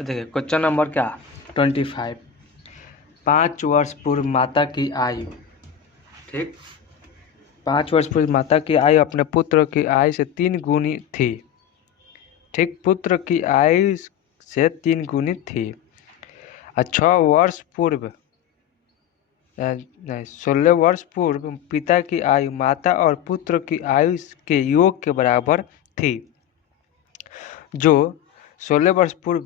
देखिए question number क्या 25। 5 वर्ष पूर्व माता की आयु, ठीक, 5 वर्ष पूर्व माता की आयु अपने पुत्र की आयु से 3 गुनी थी। ठीक, पुत्र की आयु से 3 गुनी थी। 6 वर्ष पूर्व नहीं 16 वर्ष पूर्व पिता की आयु माता और पुत्र की आयु के योग के बराबर थी। जो 16 वर्ष पूर्व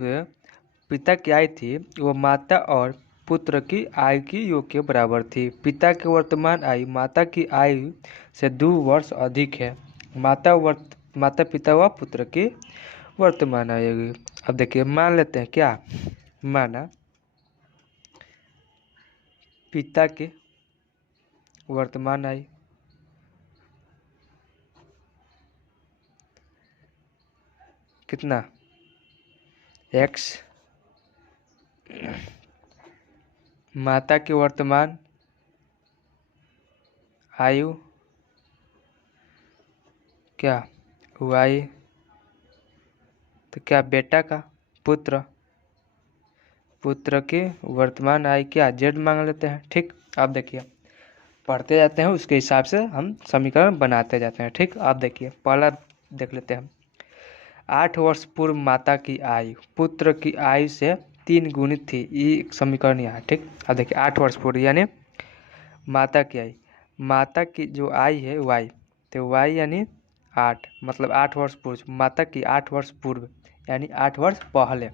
पिता की आयु थी वो माता और पुत्र की आयु की योग के बराबर थी। पिता की वर्तमान आयु माता की आयु से 2 वर्ष अधिक है। माता पिता व पुत्र की वर्तमान आयु। अब देखिए मान लेते हैं क्या, माना पिता की वर्तमान आयु कितना x, माता की वर्तमान आयु क्या y, तो क्या बेटा का पुत्र की वर्तमान आयु क्या z मांग लेते हैं। ठीक, आप देखिए पढ़ते जाते हैं उसके हिसाब से हम समीकरण बनाते जाते हैं। ठीक, आप देखिए पहला देख लेते हैं। 8 वर्ष पूर्व माता की आयु पुत्र की आयु से 3 गुणित थी। ये समीकरण यहाँ। ठीक, अब देखिए 8 वर्ष पूर्व यानी माता की आयु, माता की जो आयु है y, तो y यानी 8, मतलब 8 वर्ष पूर्व, माता की 8 वर्ष पूर्व यानी 8 वर्ष पहले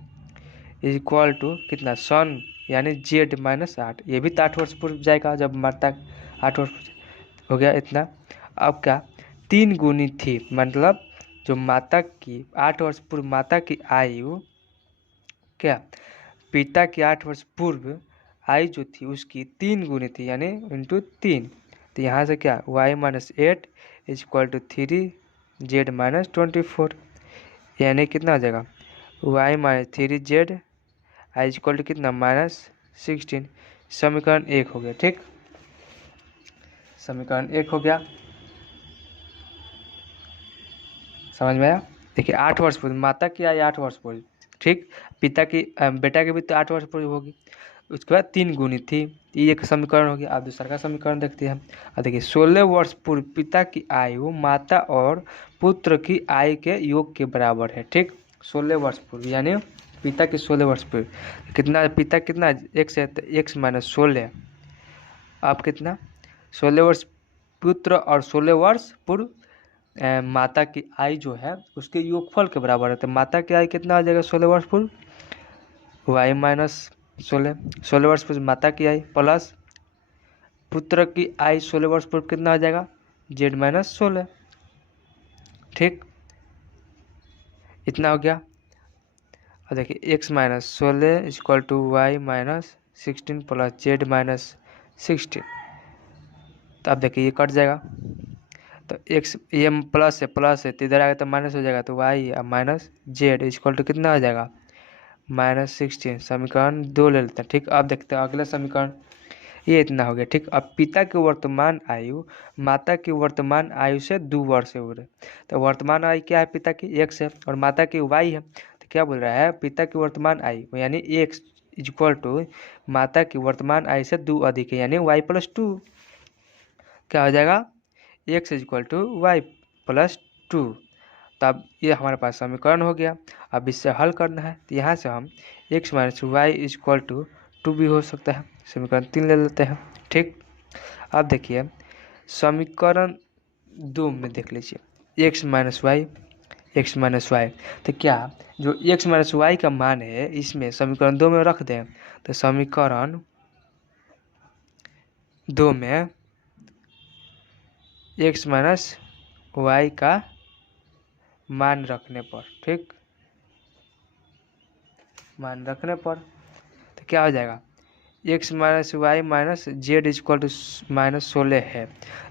इज इक्वल टू कितना सन यानी z माइनस 8। ये भी तो 8 वर्ष पूर्व जाएगा जब माता 8 वर्ष हो गया इतना। अब क्या 3 गुनी थी, मतलब जो माता की 8 वर्ष पूर्व माता की आयु क्या पिता की 8 वर्ष पूर्व आयु जो थी उसकी 3 गुनी थी यानी इंटू 3। तो यहाँ से क्या y minus 8 is equal to 3 z minus 24 यानी कितना आ जाएगा y माइनस 3z आई इज इक्वल टू कितना -16। समीकरण 1 हो गया। ठीक, समीकरण 1 हो गया, समझ में आया। देखिए 8 वर्ष पूर्व माता की आयु 8 वर्ष पूर्व, ठीक, पिता की बेटा की भी तो 8 वर्ष पूर्व होगी, उसके बाद 3 गुनी थी। ये एक समीकरण हो गया। आप दूसरा का समीकरण देखते हैं। अब देखिए 16 वर्ष पूर्व पिता की आयु माता और पुत्र की आयु के योग के बराबर है। ठीक, 16 वर्ष पूर्व यानी पिता की 16 वर्ष पूर्व कितना, पिता कितना x है तो x माइनस 16, आप कितना 16 वर्ष पुत्र और 16 वर्ष पूर्व माता की आयु जो है उसके योगफल के बराबर है। तो माता की आयु कितना आ जाएगा 16 वर्ष पूर्व y माइनस 16 वर्ष पूर्व माता की आयु प्लस पुत्र की आयु 16 वर्ष पूर्व कितना आ जाएगा z माइनस 16। ठीक, इतना हो गया। और देखिए x minus 16 equal to y minus 16 plus z minus 16। तो अब देखिए ये कट जाएगा, तो x ये प्लस है तो इधर आएगा तो माइनस हो जाएगा, तो y minus z equal to कितना आ जाएगा -16। समीकरण 2 ले लेते हैं। ठीक, अब देखते हैं अगला समीकरण, ये इतना हो गया। ठीक, अब पिता की वर्तमान आयु माता की वर्तमान आयु से 2 वर्ष है। तो वर्तमान आयु क्या है पिता की x है और माता की y है। तो क्या बोल रहा है पिता की वर्तमान आयु यानी x इक्वल टू माता की वर्तमान आयु से 2 अधिक है यानी y प्लस 2। क्या हो जाएगा x equal to y plus 2। तब ये हमारे पास समीकरण हो गया। अब इससे हल करना है तो यहाँ से हम x minus y equal to 2 भी हो सकता है। समीकरण 3 ले लेते हैं। ठीक, अब देखिए समीकरण 2 में देख लीजिए x माइनस वाई, तो क्या जो x माइनस वाई का मान है इसमें समीकरण 2 में रख दें तो समीकरण 2 में x माइनस वाई का मान रखने पर, ठीक, मान रखने पर तो क्या हो जाएगा x minus y minus z equal to -16 है।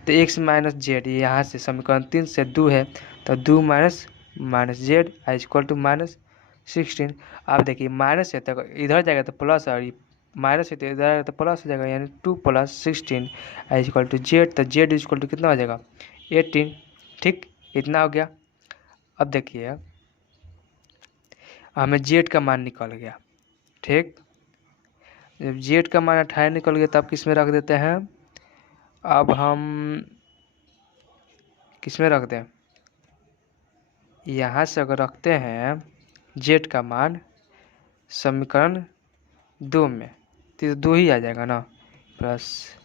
तो x माइनस जेड यहाँ से समीकरण 3 से 2 है तो 2 माइनस जेड इक्वल टू -16। आप देखिए माइनस है तो इधर जाएगा तो प्लस और माइनस है तो इधर आएगा तो प्लस हो जाएगा यानी 2 + 16 इक्वल टू जेड। तो जेड इक्वल टू कितना हो जाएगा 18। ठीक, इतना हो गया। अब देखिए हमें जेड का मान निकल गया। ठीक, जब जेड का मान 28 निकल गया तब किस में रख देते हैं। अब हम किस में रख दें, यहाँ से अगर रखते हैं जेड का मान समीकरण 2 में तो 2 ही आ जाएगा ना, प्लस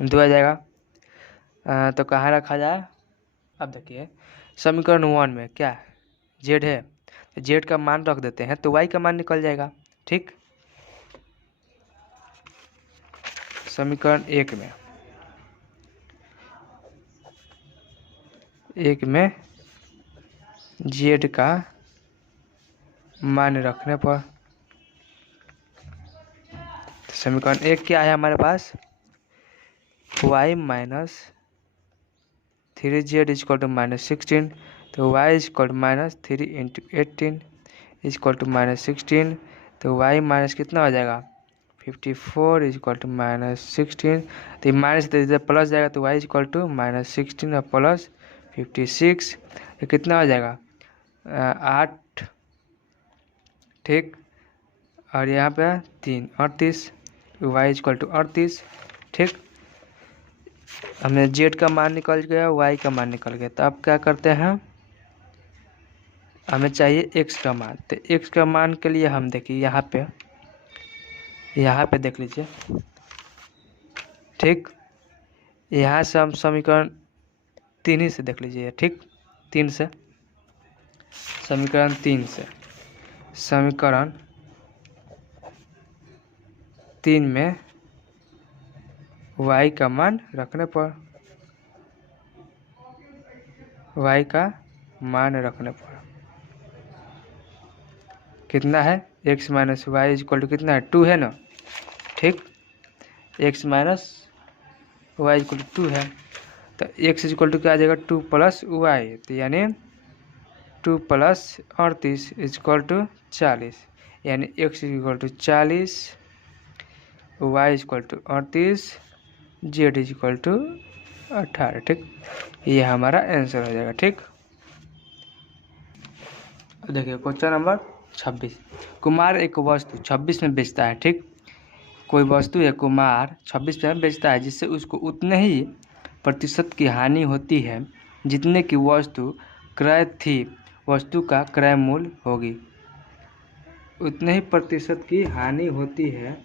2 आ जाएगा। तो कहाँ रखा जाए। अब देखिए समीकरण 1 में क्या जेड है, तो जेड का मान रख देते हैं तो वाई का मान निकल जाएगा। ठीक, समीकरण 1 में जेड का मान रखने पर तो समीकरण 1 क्या है हमारे पास, y minus 3z equal to -16, तो y equal to -3 into 18 equal to -16, तो y माइनस कितना हो जाएगा 54 इजक्वल टू -16, तो माइनस तो इधर प्लस जाएगा तो y इजक्वल टू -16 और प्लस 56, तो कितना हो जाएगा 8। ठीक, और यहाँ पे 3 38, y इजक्वल टू 38। ठीक, हमें जेड का मान निकल गया, वाई का मान निकल गया। तो अब क्या करते हैं, हमें चाहिए एक्स का मान। तो एक्स का मान के लिए हम देखिए यहाँ पे देख लीजिए। ठीक, यहाँ से हम समीकरण 3 ही से देख लीजिए। ठीक, 3 से समीकरण 3 में y का मान रखने पर कितना है x minus y equal to कितना है 2 है ना। ठीक, x minus y equal to 2 है, तो x इजक्वल टू क्या आ जाएगा 2 प्लस वाई, तो यानी 2 प्लस 38 इजक्वल टू 40, यानी x equal to 40, y equal to 38, z equal to 18। ठीक, ये हमारा आंसर हो जाएगा। ठीक, देखिए क्वेश्चन नंबर 26, कुमार एक वस्तु 26 में बेचता है। ठीक, कोई वस्तु है कुमार 26 में बेचता है जिससे उसको उतने ही प्रतिशत की हानि होती है जितने की वस्तु क्रय थी, वस्तु का क्रय मूल्य होगी। उतने ही प्रतिशत की हानि होती है,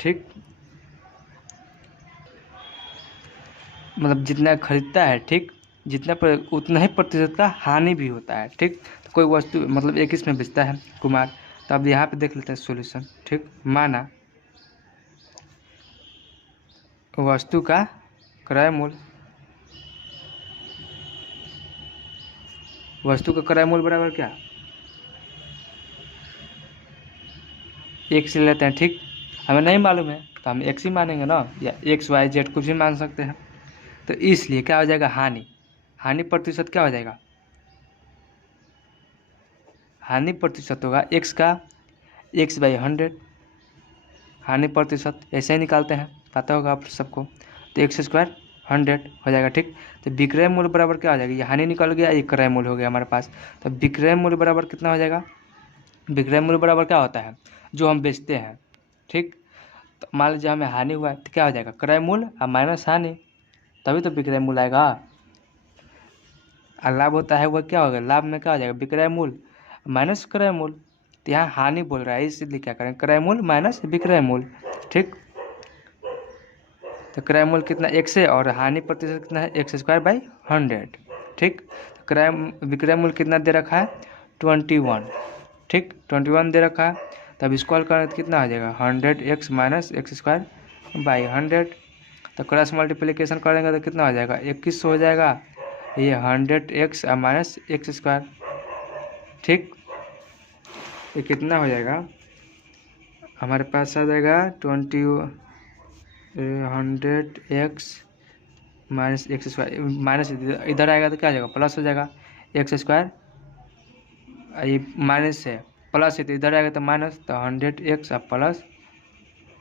ठीक, मतलब जितना खरीदता है, ठीक, जितना पर उतना ही प्रतिशत का हानि भी होता है। ठीक, तो कोई वस्तु मतलब 21 में बेचता है कुमार। तो अब यहाँ पे देख लेते हैं सॉल्यूशन। ठीक, माना वस्तु का क्रय मूल्य, वस्तु का क्रय मूल्य बराबर क्या, एक से लेते हैं। ठीक, हमें नहीं मालूम है तो हम एक्स ही मानेंगे ना, या एक्स वाई जेड कुछ भी मान सकते हैं। तो इसलिए क्या हो जाएगा हानि प्रतिशत क्या हो जाएगा, हानि प्रतिशत होगा एक्स का x बाई 100, हानि प्रतिशत ऐसे ही निकालते हैं, पता होगा आप सबको। तो x स्क्वायर 100 हो जाएगा। ठीक, तो विक्रय मूल्य बराबर क्या हो जाएगा, ये हानि निकल गया, ये क्रय मूल्य हो गया हमारे पास। तो विक्रय मूल्य बराबर कितना हो जाएगा, विक्रय मूल्य बराबर क्या होता है जो हम बेचते हैं। ठीक, तो मान लीजिए हमें हानि हुआ है तो क्या हो जाएगा क्रय मूल्य और माइनस हानि, तभी तो विक्रय मूल्य आएगा। और लाभ होता है वह क्या होगा, लाभ में क्या हो जाएगा विक्रय मूल्य माइनस क्रय मूल्य। तो यहाँ हानि बोल रहा है इसलिए क्या करें क्रय मूल्य माइनस विक्रय मूल्य। ठीक, तो क्रय मूल्य कितना x है और हानि प्रतिशत कितना है x स्क्वायर बाई 100। ठीक, क्रय विक्रय मूल्य कितना दे रखा है 21। ठीक, 21 दे रखा है, तब स्क्वायर करें तो कितना आ जाएगा 100x minus x square by 100। तो क्रॉस मल्टीप्लिकेशन करेंगे तो कितना हो जाएगा 21 हो जाएगा, ये 100x माइनस एक्स स्क्वायर। ठीक, ये कितना हो जाएगा हमारे पास आ जाएगा 100x minus x square, minus इधर आएगा तो क्या आ जाएगा प्लस हो जाएगा एक्स स्क्वायर, ये माइनस है प्लस है तो इधर आएगा तो माइनस, तो 100x प्लस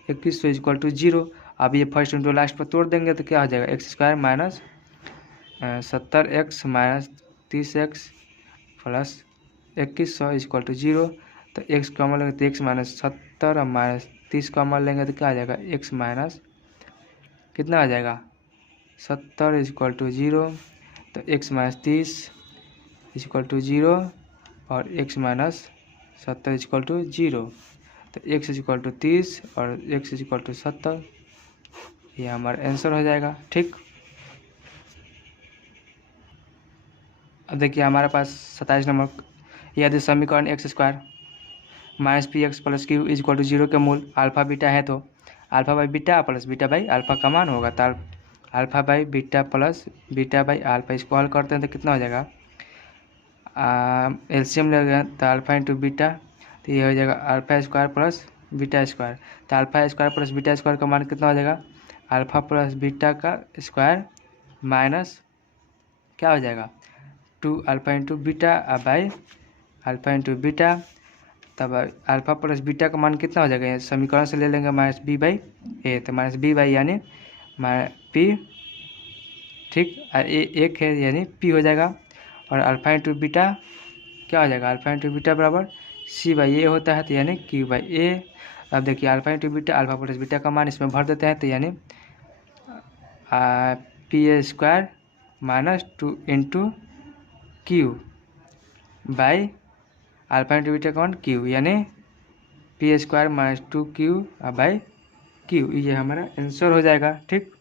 21 इक्वल टू 0। अब ये फर्स्ट इंटू लास्ट पर तोड़ देंगे तो क्या हो जाएगा, x square minus 70x minus 30x plus 2100 equal to 0। तो x कॉमन लेंगे तो x माइनस 70 और माइनस 30 कॉमन लेंगे तो क्या आ जाएगा, x माइनस कितना आ जाएगा 70 इक्वल टू 0। तो x माइनस 30 इक्वल टू 0 और x माइनस 70 इक्वल टू 0। तो x इक्वल टू 30 और x इक्वल टू 70, ये हमारा आंसर हो जाएगा। ठीक, अब देखिए हमारे पास 27 नंबर, यदि समीकरण x square minus p x plus q is equal to 0 के मूल अल्फा बीटा है तो alpha by beta plus beta by alpha का मान होगा। तो alpha by beta plus beta by alpha, इसको हल करते हैं तो कितना हो जाएगा, एलसीएम लगेगा तो अल्फा इंटू बीटा, तो ये हो जाएगा alpha square plus beta square. तो alpha square plus beta square का मान कितना हो जाएगा, अल्फा प्लस बीटा का स्क्वायर माइनस क्या हो जाएगा 2 alpha into beta by alpha into beta. तब अल्फा प्लस बीटा का मान कितना हो जाएगा, समीकरण से ले लेंगे माइनस बी बाई ए, तो माइनस बी बाई यानी पी, ठीक, ए एक है यानी पी हो जाएगा। और अल्फा इंटू बीटा क्या हो जाएगा, अल्फा इंटू बीटा बराबर सी बाई ए होता है, तो यानी क्यू बाई ए। अब देखिए alpha into beta alpha plus beta का मान इसमें भर देते हैं, तो यानी P A square minus 2 into Q by alpha into beta का मान क्यू, यानी P square minus 2q by Q, ये हमारा आंसर हो जाएगा। ठीक,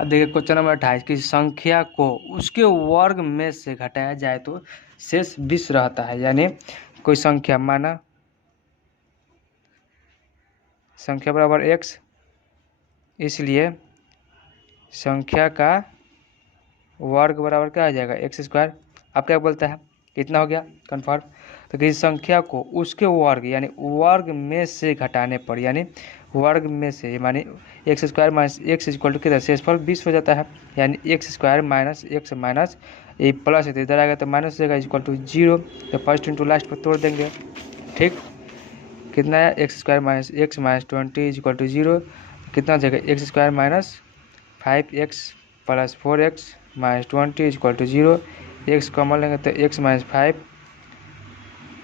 अब देखिए क्वेश्चन नंबर 28, की संख्या को उसके वर्ग में से घटाया जाए तो शेष 20 रहता है। यानी कोई संख्या माना संख्या बराबर x, इसलिए संख्या का वर्ग बराबर क्या आ जाएगा एक्स स्क्वायर। अब क्या बोलता है, कितना हो गया कन्फर्म। तो किसी संख्या को उसके वर्ग यानी वर्ग में से घटाने पर, यानी वर्ग में से मानी x square minus x equal to कितना, शेषफल 20 हो जाता है। यानी x square minus x minus ये प्लस है तो इधर आएगा तो माइनस हो जाएगा इक्वल टू 0। तो फर्स्ट इंटू लास्ट पर तोड़ देंगे। ठीक, कितना है x square minus x minus 20 equal to 0, कितना हो जाएगा x square minus 5x plus 4x minus 20 equal to 0। X common लेंगे तो x minus 5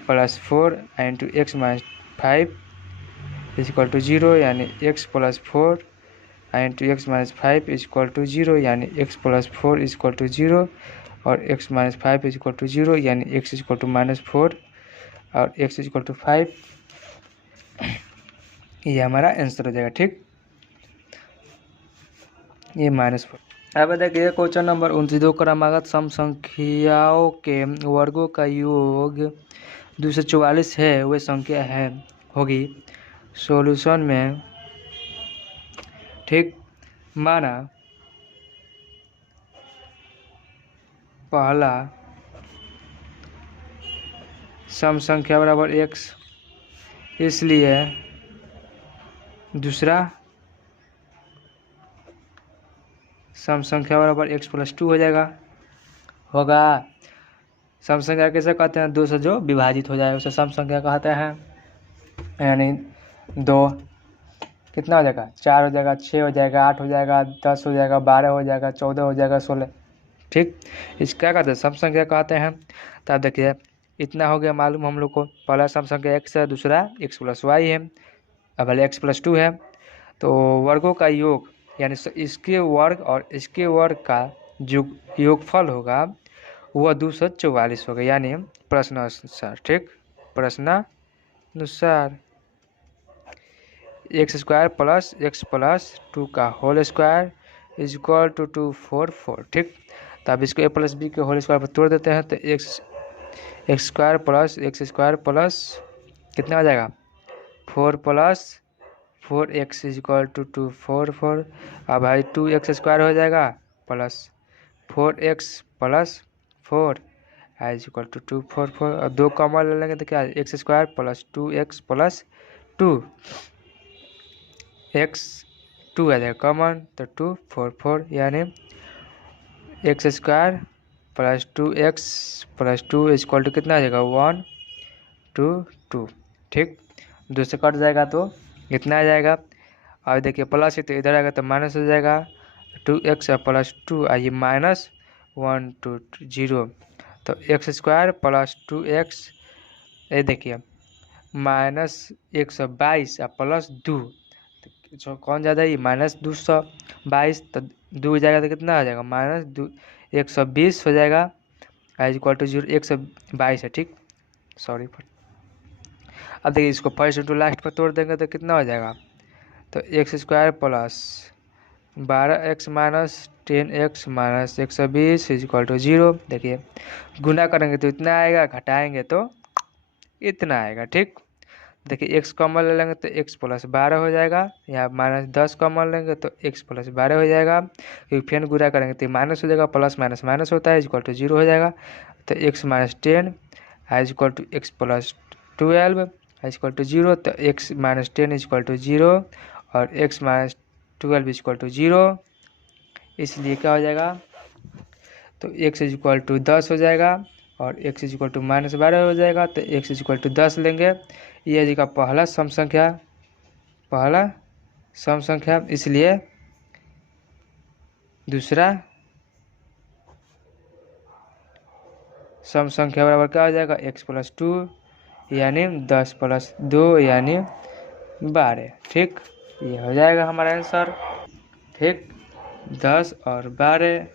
plus 4 into x minus 5 equal to 0, यानी x plus 4 into x minus 5 equal to 0, यानी x plus 4 equal to 0 और x minus 5 equal to 0, यानी x equal to minus 4 और x equal to 5, ये हमारा answer हो जाएगा। ठीक, ये -4। अब देखिए क्वेश्चन नंबर 29, दो क्रमागत सम संख्याओं के वर्गों का योग 244 है, वे संख्या है होगी सॉल्यूशन में। ठीक, माना पहला सम संख्या बराबर x, इसलिए दूसरा सम संख्या बराबर x प्लस 2 हो जाएगा, होगा। सम संख्या कैसे कहते हैं, 2 से जो विभाजित हो जाए उसे सम संख्या कहते हैं। यानी 2 कितना हो जाएगा, 4 हो जाएगा, 6 हो जाएगा, 8 हो जाएगा, 10 हो जाएगा, 12 हो जाएगा, 14 हो जाएगा, 16। ठीक, इस क्या कहते हैं, सम संख्या कहते हैं। तब देखिए इतना हो गया मालूम हम लोग को, पहला सम संख्या x है, दूसरा x प्लस वाई है, अब भले x प्लस 2 है। तो वर्गों का योग यानी इसके वर्ग और इसके वर्ग का जो योगफल होगा वह 244 होगा, यानी प्रश्नानुसार। ठीक, प्रश्नानुसार x square plus x plus 2 का whole square is equal to 244। ठीक, तो अब इसको a प्लस बी के होल स्क्वायर पर तोड़ देते हैं, तो एक्स स्क्वायर प्लस कितना हो जाएगा 4 plus 4x is equal to 244। अब भाई 2x स्क्वायर हो जाएगा plus 4x plus 4 is equal to 244। अब 2 कॉमन ले लेंगे तो क्या है, x square plus 2x plus 2 x 2 आ जाएगा कॉमन, तो 244, यानी x square plus 2x plus 2 equal to कितना आ जाएगा 1 2 2। ठीक, 2 से कट जाएगा तो कितना आ जाएगा। और देखिए प्लस है तो इधर आएगा तो माइनस हो जाएगा 2x प्लस 2 आइए माइनस 1 2 0। तो एक्स स्क्वायर प्लस 2x ये देखिए माइनस 122 प्लस 2 तो कौन ज़्यादा है माइनस 222। तो 2 जाएगा तो कितना आ जाएगा माइनस 2 120 हो जाएगा इक्वल टू 0 122 है। ठीक, सॉरी। अब देखिए इसको फर्स्ट इंटू लास्ट पर तोड़ देंगे तो कितना हो जाएगा। तो x square plus 12x minus 10x minus 120 equal to 0। देखिए गुना करेंगे तो इतना आएगा, घटाएंगे तो इतना आएगा। ठीक, देखिए x कॉमन ले लेंगे तो x प्लस 12 हो जाएगा, यहाँ माइनस 10 कॉमन लेंगे तो x प्लस 12 हो जाएगा, क्योंकि फिर गुना करेंगे तो माइनस हो जाएगा, प्लस माइनस माइनस होता है इक्वल टू 0 हो जाएगा। तो x minus 10 equal to x plus 12 equal to 0। तो x माइनस 10 इक्वल टू 0 और x माइनस 12 इक्वल टू 0, इसलिए क्या हो जाएगा। तो x इक्वल टू 10 हो जाएगा और x इक्वल टू माइनस 12 हो जाएगा। तो x इक्वल टू 10 लेंगे, ये जी का पहला सम संख्या, इसलिए दूसरा सम संख्या बराबर क्या हो जाएगा x प्लस 2 यानी 10 प्लस 2 यानी 12। ठीक, ये हो जाएगा हमारा आंसर। ठीक, 10 और 12